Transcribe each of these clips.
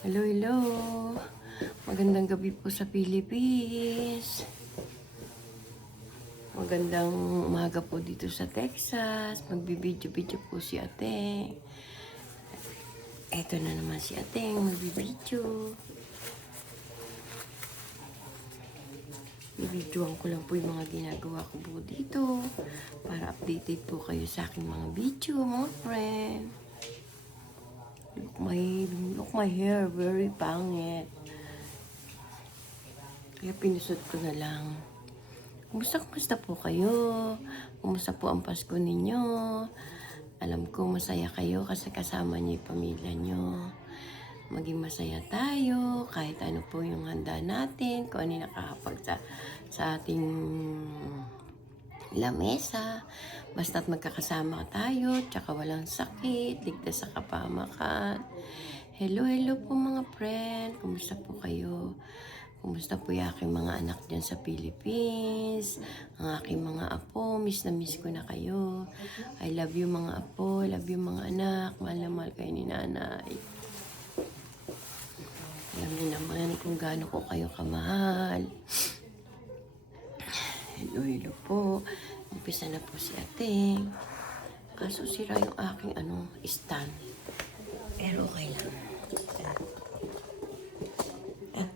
Hello, hello. Magandang gabi po sa Philippines. Magandang umaga po dito sa Texas. Magbibideo-video po si ate. Eto na naman si ate, magbibideo. Bibidyoan ko lang po yung mga ginagawa ko po dito para updated po kayo sa aking mga video, mga friend. Look my hair, very pangit. Kaya pinusot ko na lang. Kumusta po kayo? Kumusta po ang Pasko ninyo? Alam ko masaya kayo kasi kasama niyo yung pamilya niyo. Maging masaya tayo kahit ano po yung handa natin, kung ano yung nakakapag sa ating lamesa. Basta't magkakasama tayo, tsaka walang sakit, ligtas sa kapahamakan. Hello, hello po mga friend. Kumusta po kayo? Kumusta po yung aking mga anak dyan sa Philippines? Ang aking mga apo, miss na miss ko na kayo. I love you mga apo, love you mga anak. Mahal na mahal kayo ni nanay. Alam niyo naman kung gaano ko kayo kamahal. Hello, hello po. Umpisa na po si ate. Kaso sira yung aking stand. Pero okay lang.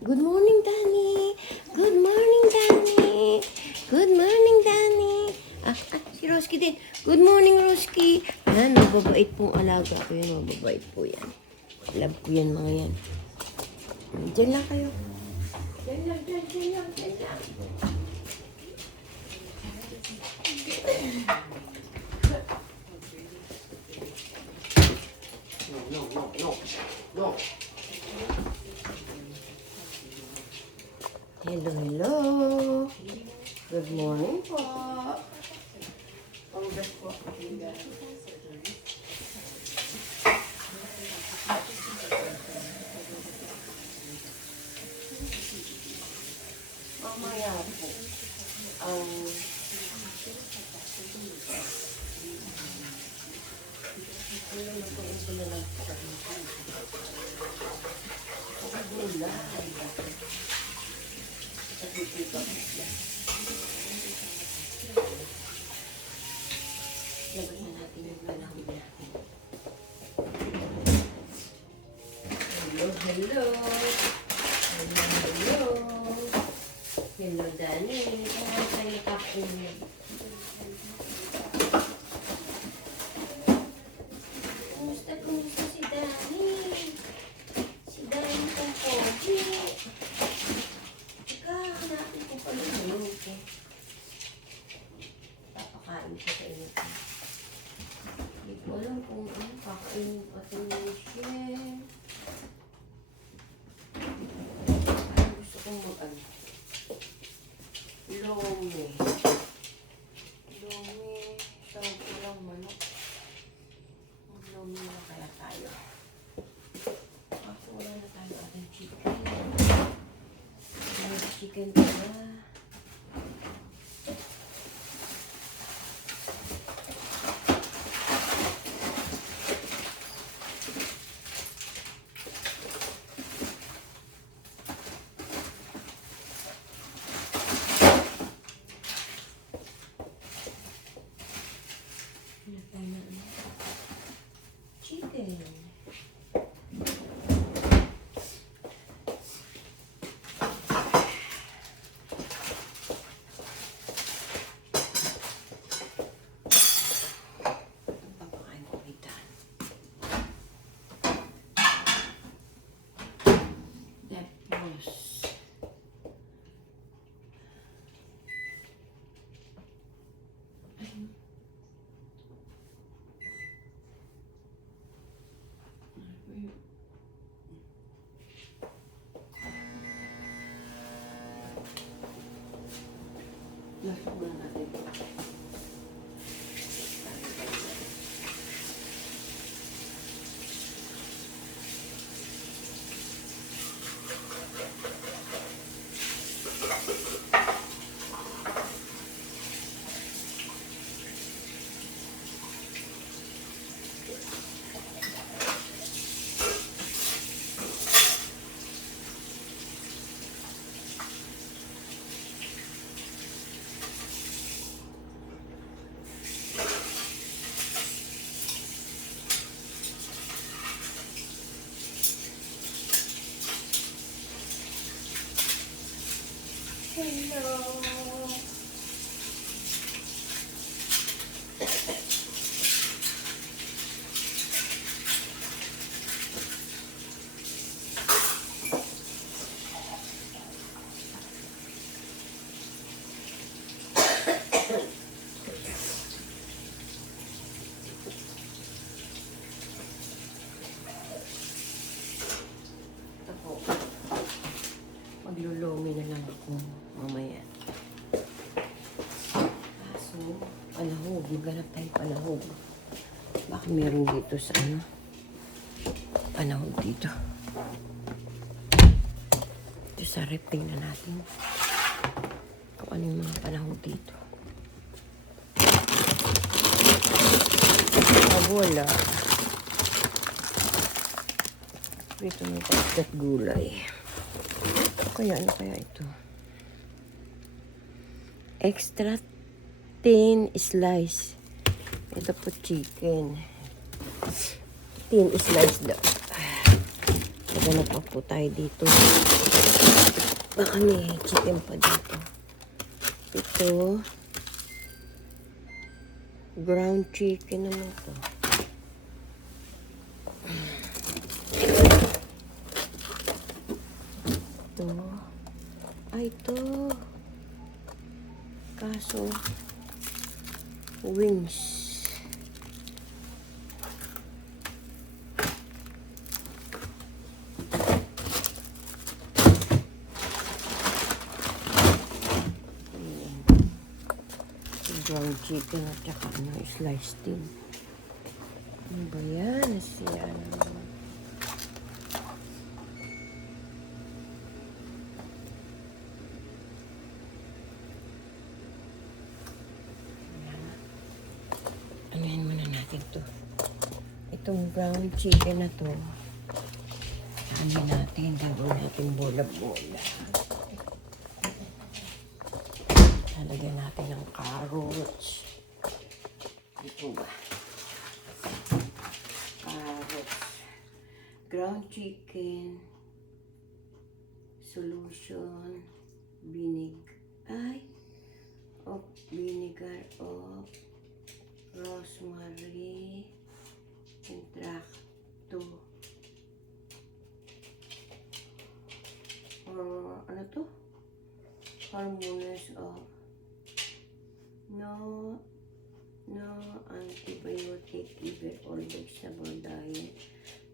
Good morning, Danny. Good morning, Danny. Good morning, Danny. Si Roski din. Good morning, Roski. Yan, mababait pong alaga ko yan. Mababait po yan. Love ko yan, mga yan. Diyan lang kayo. Diyan lang. No. Hello. Good morning po. Panggas po. Mamaya po. Lagyan natin yung panahon natin. Hello. Hello, Danny. Kaya tayo kapunin. Kumusta si Danny? Si Danny kong pogi. Teka, hanapin ko pala yung ko. Papakain ko sa inyo. Hindi ko alam kung kakainin pa ito yung chef. Parang gusto kong Lomi. Saan ko lang manok. Lomi na kaya tayo. Ako wala na tayo ating chicken. May chicken pala. Chicken. Papakain ko kita. Tapos lasok na natin. Hello. Ako, maglulumi na lang ako mamaya. Kaso, palahog. Maghanap tayo palahog. Baka meron dito sa ano? Palahog dito. Ito sa rep, tingnan natin. Kung ano yung mga palahog dito. Wala. Dito may pastat gulay. Ano kaya ito? Extra thin slice. Ito po chicken. Thin slice daw. Maghanap pa po tayo dito. Baka may chicken pa dito. Ito. Ground chicken naman to. Ito. Ay, ito. Kaso, wings. Ground chicken at saka sliced din. Ano ba yan? Siya naman. Anuhin muna natin to. Itong brown chicken na to, ano natin, gagawin natin bola-bola. Lalagyan natin ng carrots. Ito ba? Carrots. Ground chicken. Solution. Vinegar of rosemary. Intracto. Ano to? Hormones of no antibiotic, even all vegetable diet,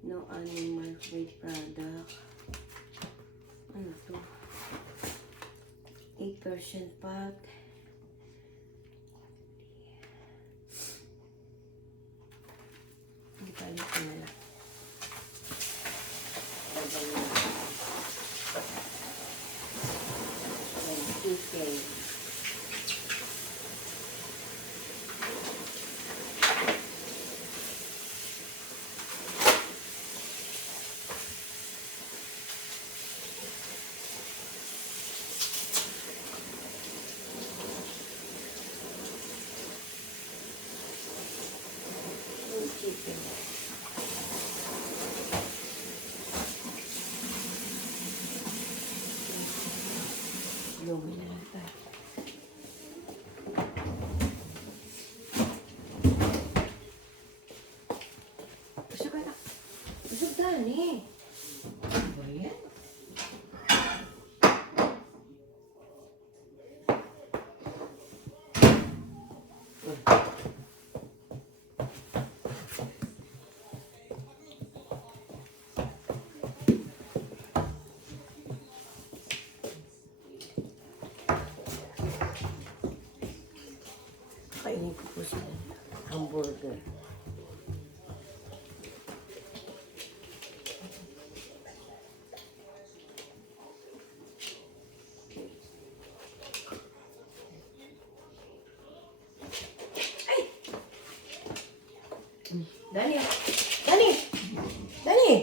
no animal feed product. Ano to? 8% fat. Hindi pa rin ko na lang. Okay. Chicken. Lumi na lang tayo. Busog na. Busog dani. Ano ba yan? Kainin ko po sila. Hamburger. Ay! Dani! Dani! Dani!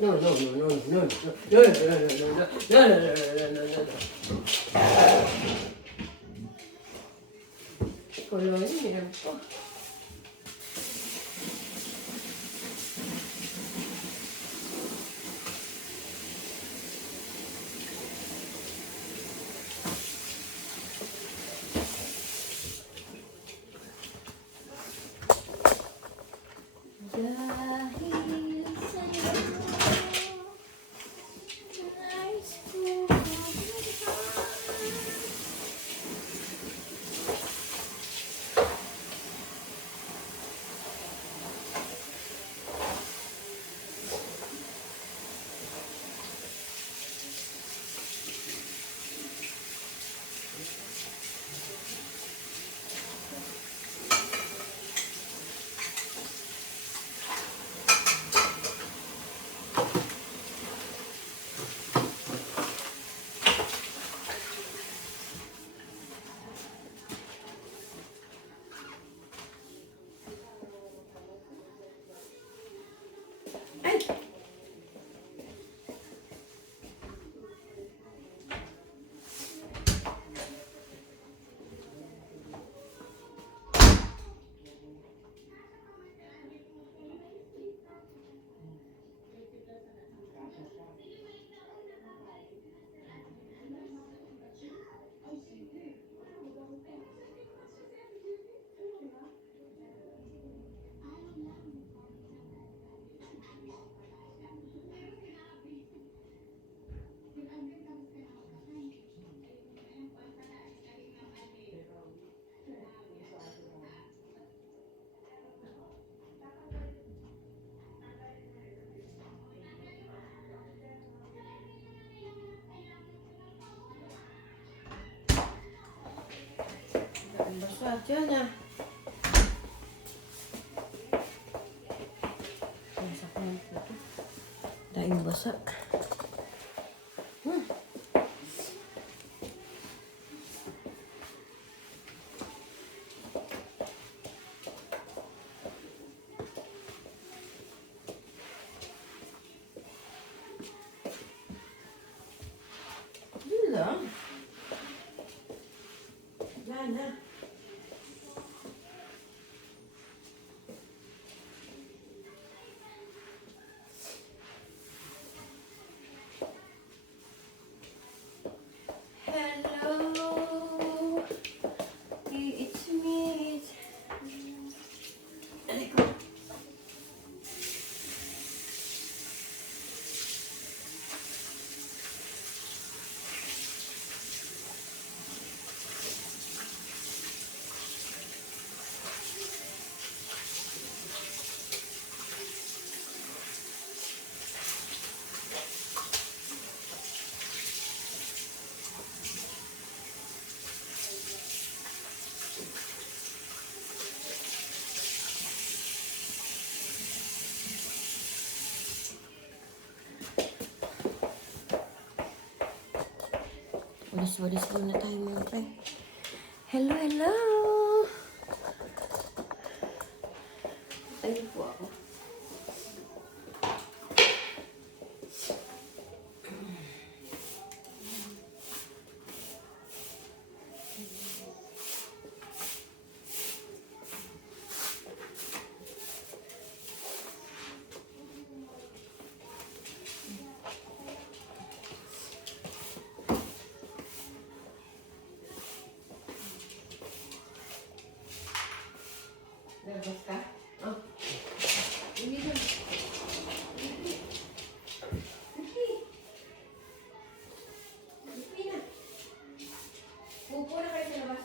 No, no, no, no, no, no, no, no, no, no, no, no, no, no, no. Colonia, mira po. Dahil sa'yo, nais ko ay! Ang basa dyan ah. Basa ko lang po ito. Daing basak. Yun lang. Yan na. Hello, it's me. Aray ko. Walis-walis muna tayo mga pre. Hello, hello! Ayun po ako. Nervous ka? Oh. Hindi na. Hindi na. Pupo na kayo sa labas.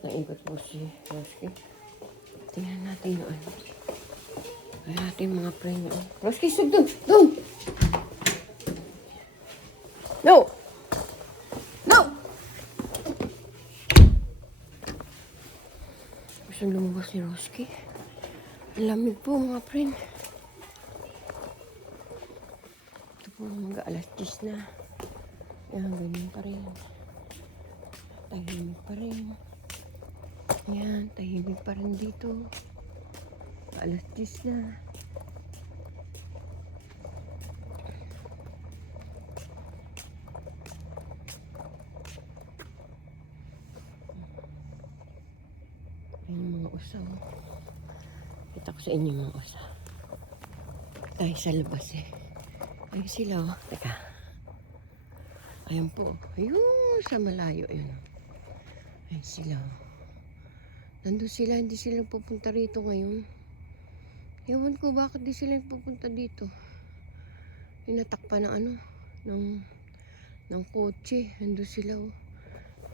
Naikot po si Roski. Tingnan natin yung ano. Kaya natin mga friend. Roski, stop doon! Doon! No! No! Gusto lumabas ni Roski. Ang lamig po mga friend. Ito po mga alas 10 na. Yan, ganyan pa rin. Tahimik pa rin. Yan, tahimik pa rin dito. Alas 10 na. Ayan yung mga usaw. Kita ko sa inyo mga usaw. Tayo sa labas eh. Ayun sila oh. Teka. Ayan po. Ayun sa malayo. Ayun. Ayun sila oh. Nandun sila. Hindi sila pupunta rito ngayon. Ewan ko bakit di sila pupunta dito. Inatakpan ng ano. Ng kotse. Nandun sila oh.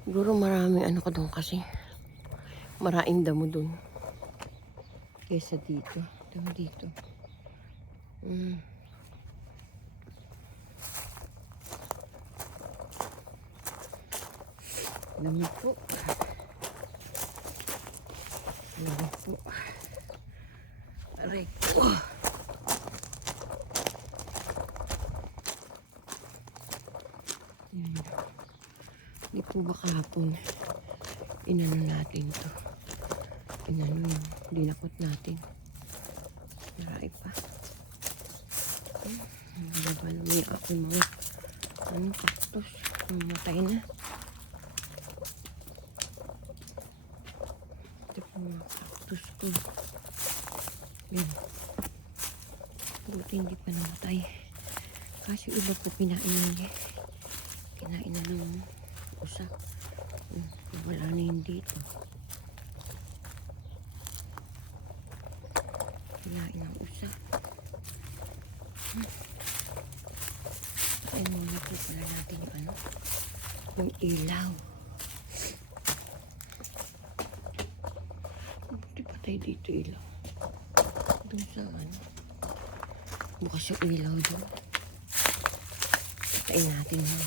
Siguro maraming ano ka doon kasi. Maraming damo doon. Kesa dito. Damo dito. Lamig po. Lamig po. Aray ko. Hindi po ba kahapon inano natin to? Inano yun. Dinakot natin. Maray pa. Nagaba naman yung aking mga cactus. Mamatay na. Ito po mga cactus ko. Yan. Buti hindi pa namatay. Kasi iba po kinain niya. Kinain na ng usa. Wala na yun dito. Kinain ng usa. Ayun muna po pala natin yung ano. Yung ilaw. Buti patay dito ilaw. Doon sa ano. Bukas yung ilaw doon. Patayin natin yun.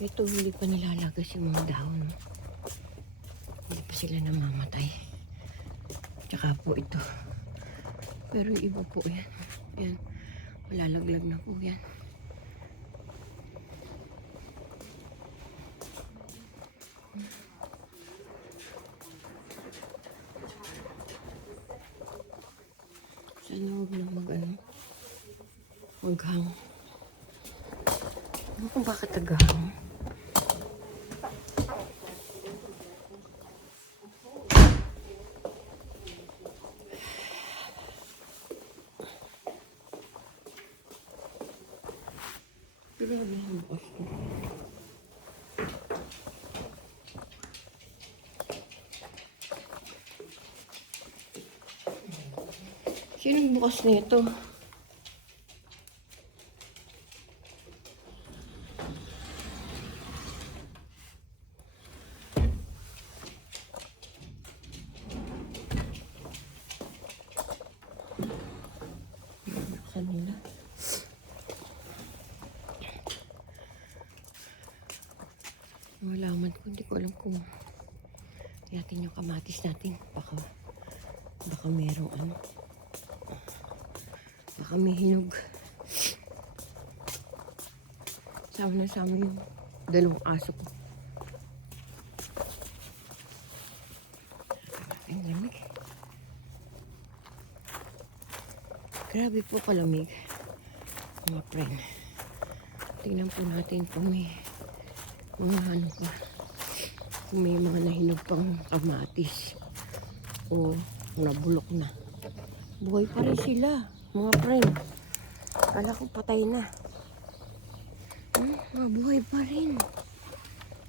Ito huli pa nilalagas yung mga dahon. Hindi pa sila namamatay. Tsaka po ito. Pero yung iba po yan. Yan. Malalaglag na po yan. Sana huwag na maghang. Ano kung bakit naghang? Pero yung bukas ko. Sinong bukas nito? Kanila. Malaman ko, hindi ko alam kung natin yung kamatis natin. Baka merong ano. Baka may hinog. Sama yung dalawang aso ko. Ang lamig. Grabe po kalamig. Mga friend. Tingnan po natin kung may mga ano pa. Kung may mga nahinog pang kamatis. O nabulok na. Buhay pa rin sila. Mga friend. Kala ko patay na. Buhay pa rin.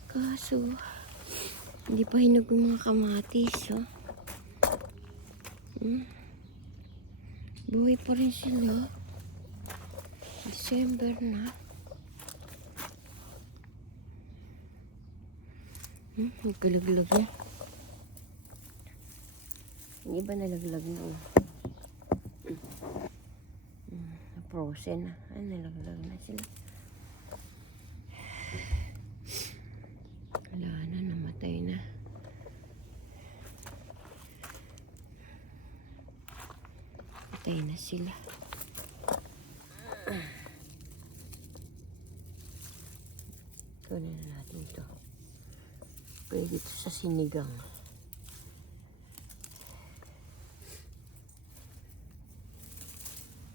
Kaso, hindi pa hinog yung mga kamatis. Oh. Buhay pa rin sila. December na. Nagkalaglag na. Yung iba nalaglag na. Frozen na. Ay, nalaglag na sila. Wala na, namatay na. Patay na sila. Kunin na natin ito. Pwede ito sa sinigang.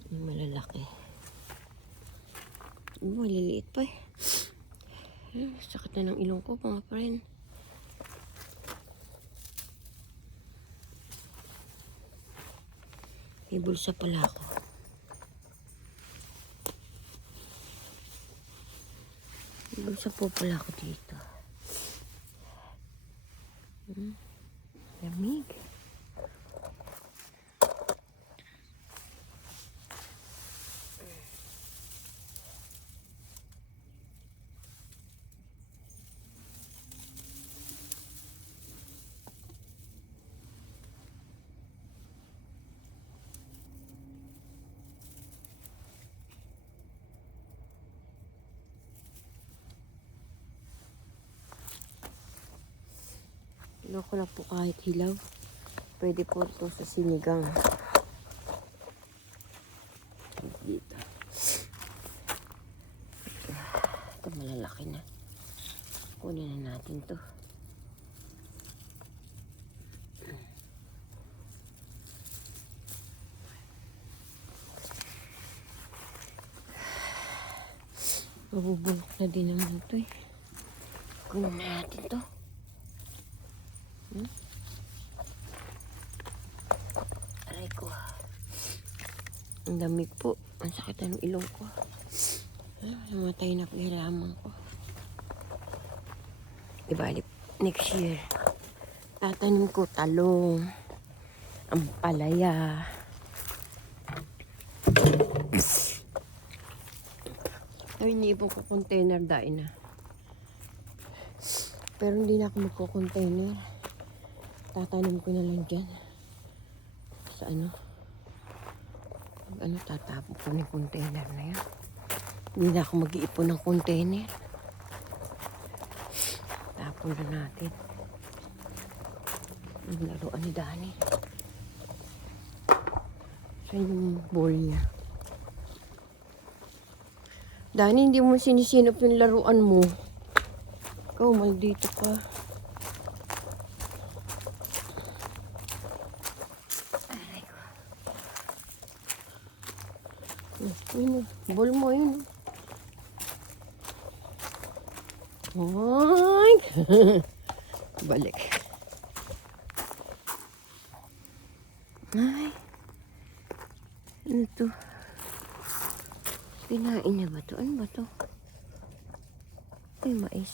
Yung malalaki. Maliliit pa eh. Sakit na ng ilong ko mga friend. May bulsa pala ako. May bulsa po pala ako dito. Lamig. Loko na po kahit hilaw. Pwede po ito sa sinigang. Dito. Ito malalaki na. Kunin na natin to. Mabubulok na din naman ito eh. Kunin na natin to. Aray ko. Ang damig po. Ang sakit na ng ilong ko. Namatay na po yung halaman ko. Ibalik next year. Tatanim ko talong. Ampalaya. Ay, iniipon ko container dahil na. Pero hindi na ako magko-container. Tatanim ko na lang dyan. Sa ano? Tatapon ko ng container na yan. Hindi na ako mag-iipon ng container. Tapon na natin. Ang laruan ni Dani. Saan yung ball niya? Dani, hindi mo sinisinop yung laruan mo. Ikaw, maldito ka. Yun, ball mo yun. Ay! Balik. Ay. Ano to? Kinain niya ba to? Ano ba to? Ay, mais.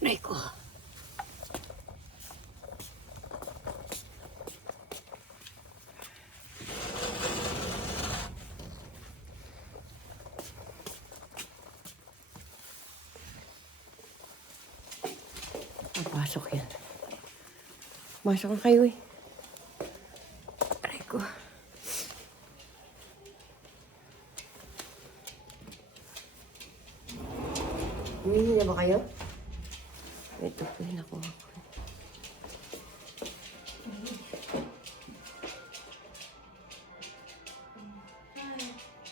Ay ko. Pasok yan. Masok na kayo eh. Aray ko. Humihingi na ba kayo? Ito po yung nakuha ko.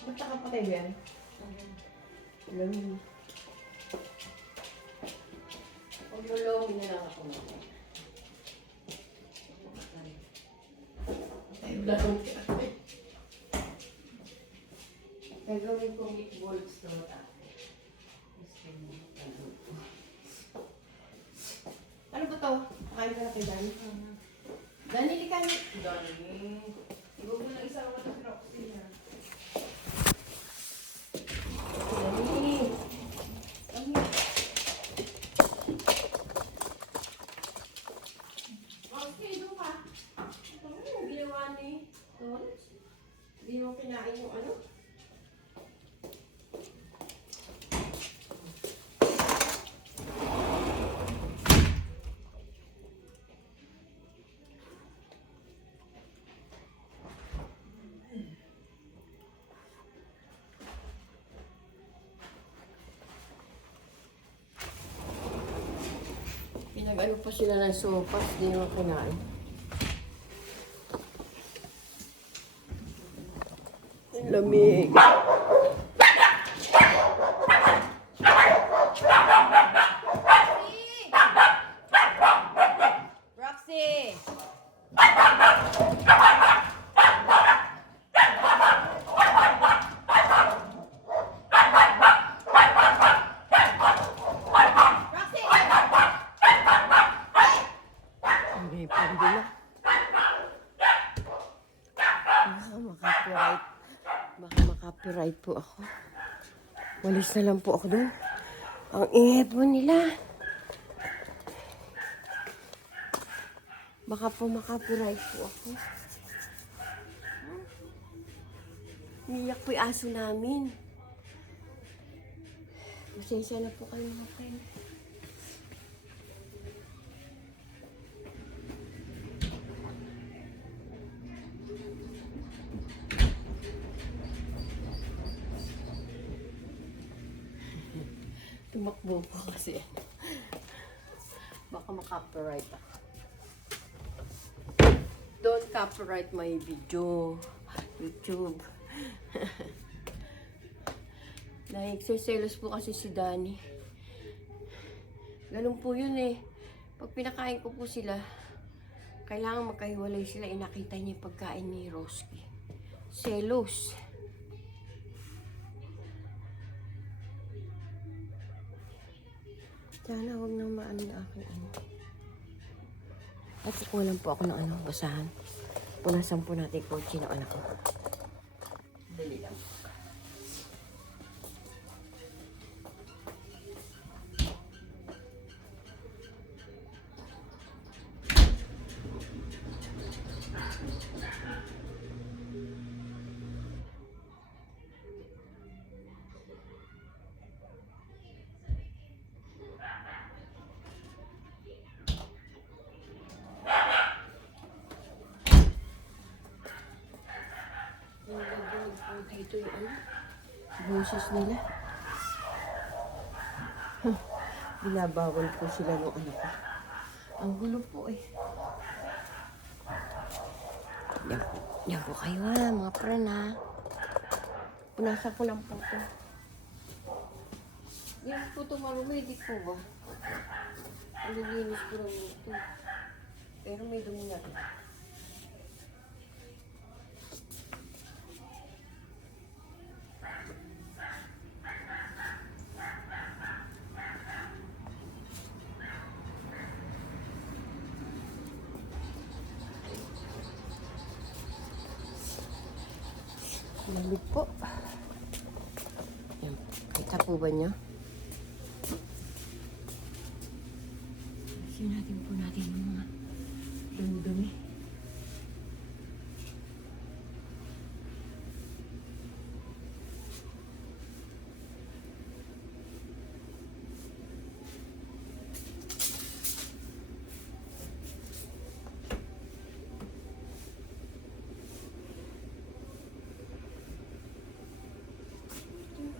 Basta ka patay ba yan? Alam mo. Paglulongin na lang ako naman. Ay, blanong siya. Gagawin kong meatballs to. Ano ba to? Kain ka na kay Dani? Dani, di ka ni... Dani. Ibo mo na isa ako na si Roxy na. Dani. Dani. Roxy, doon ka. Ito mo yung ginawa ni Tons. Hindi mo kinain yung ano? Nag-ano pa sila ng sopas, di naman kinain. Ang lamig. Roxy! Roxy! Hindi pa na. Baka makapiright po ako. Walis na lang po ako doon. Ang ingay po nila. Baka po makapiright po ako. Niyak po yung aso namin. Pasensya na po kayo mga friend. Tumakbo po kasi. Baka makapiright ako. Don't copyright my video. YouTube. Nag-exercise po kasi si Danny. Ganun po yun eh. Pag pinakain ko po sila, kailangan magkahiwalay sila. Inakita niya yung pagkain ni Roski. Selos. Sana huwag nang maano na aking ano. At kukulang po ako ng ano, basahan. Punasan po natin yung kotse ng anak ko. Dali lang. Nagdinig po dito yung ano, boses nila. Binabawal po sila ng anak ko. Ang gulo po eh. Yan po kayo ha, mga friend ha. Punasan ko lang po ito. Yan po ito marumi, di po ba? Nililinis ko lang ito. Pero may dumi na ito. Lamig po. Yan. Kita po ba niya? Sinatin po natin yung mga dumi-dumi.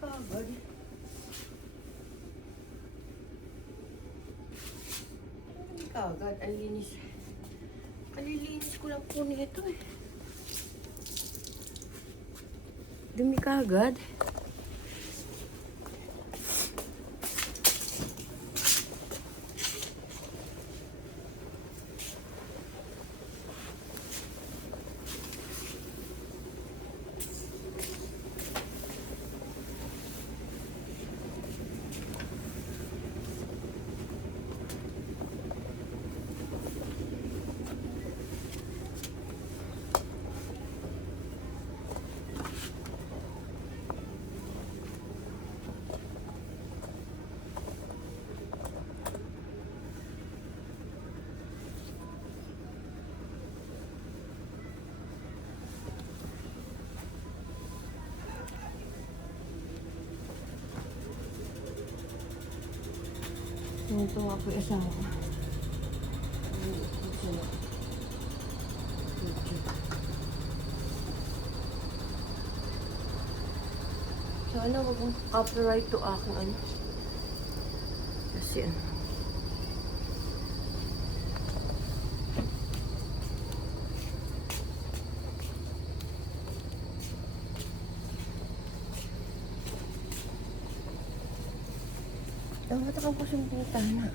Kagad. Kagad, ang linis. Kalilinis ko lang po nito eh. Dumi kagad. Ito nga po yung asawa ko. Sana wag mong copyright to aking ano. Kasi ano. Namatakang po siyang bintana.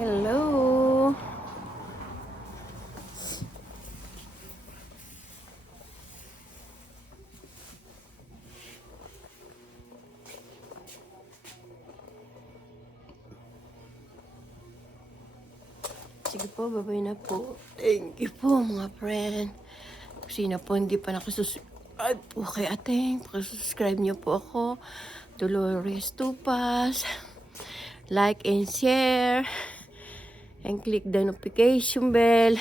Hello! Sige po, babay na po. Thank you po mga friend. Kung sino po hindi pa nakasusubscribe po kay ating, pakasubscribe niyo po ako. Dolores Tupas. Like and share. And click the notification bell.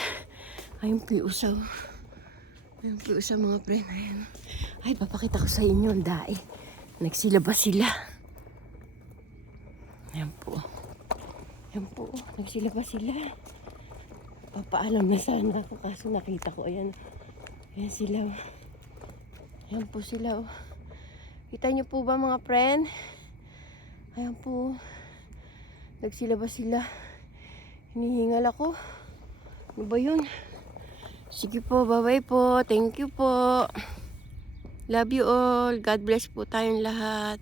Ayun po yung usaw. Ayun po yung usaw mga friend. Ayun. Ay, papakita ko sa inyo ang dae. Nagsilabas sila. Ayan po. Ayan po. Nagsilabas sila. Papaalam na sana ako kaso nakita ko. Ayan. Ayan sila. Ayan po sila. Kita niyo po ba mga friend? Ayan po. Nagsilabas sila. Hinihingal ako. Ano ba yun? Sige po. Bye-bye po. Thank you po. Love you all. God bless po tayong lahat.